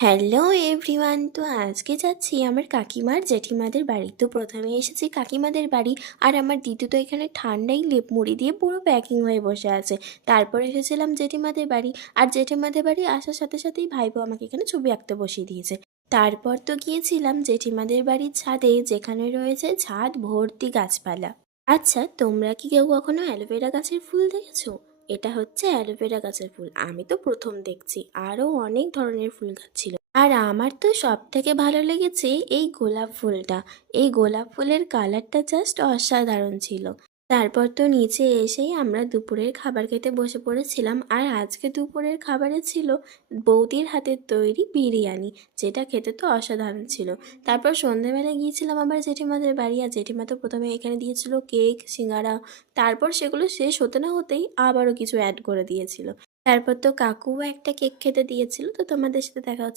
Hello everyone, তো আজকে যাচ্ছি আমার কাকিমার জেঠিমাদের বাড়ি। তো প্রথমে এসেছি কাকিমাদের বাড়ি, আর আমার দিদু তো এখানে ঠান্ডায় লেপ মুড়ি দিয়ে পুরো প্যাকিং হয়ে বসে আছে। তারপর এসেছিলাম জেঠিমাদের বাড়ি, আর জেঠিমাদের বাড়ি আসার সাথে সাথেই ভাইপো আমাকে এখানে ছবি আঁকতে বসিয়ে দিয়েছে। তারপর তো গিয়েছিলাম জেঠিমাদের বাড়ির ছাদে, যেখানে রয়েছে ছাদ ভর্তি গাছপালা। আচ্ছা, তোমরা কি কেউ কখনো অ্যালোভেরা গাছের ফুল দেখেছো? এটা হচ্ছে অ্যালোভেরা গাছের ফুল, আমি তো প্রথম দেখছি। আরও অনেক ধরনের ফুল গাছ ছিল, আর আমার তো সব থেকে ভালো লেগেছে এই গোলাপ ফুলটা। এই গোলাপ ফুলের কালারটা জাস্ট অসাধারণ ছিল। তারপর তো নিচে এসেই আমরা দুপুরের খাবার খেতে বসে পড়েছিলাম, আর আজকে দুপুরের খাবারে ছিল বৌদির হাতের তৈরি বিরিয়ানি, যেটা খেতে তো অসাধারণ ছিল। তারপর সন্ধ্যেবেলা গিয়েছিলাম আমার জেঠিমাদের বাড়ি, আর জেঠিমা তো প্রথমে এখানে দিয়েছিল কেক, সিঙ্গারা। তারপর সেগুলো শেষ হতে না হতেই আবারও কিছু অ্যাড করে দিয়েছিল। তারপর তো কাকুও একটা কেক খেতে দিয়েছিল। তো তোমাদের সাথে দেখা হচ্ছে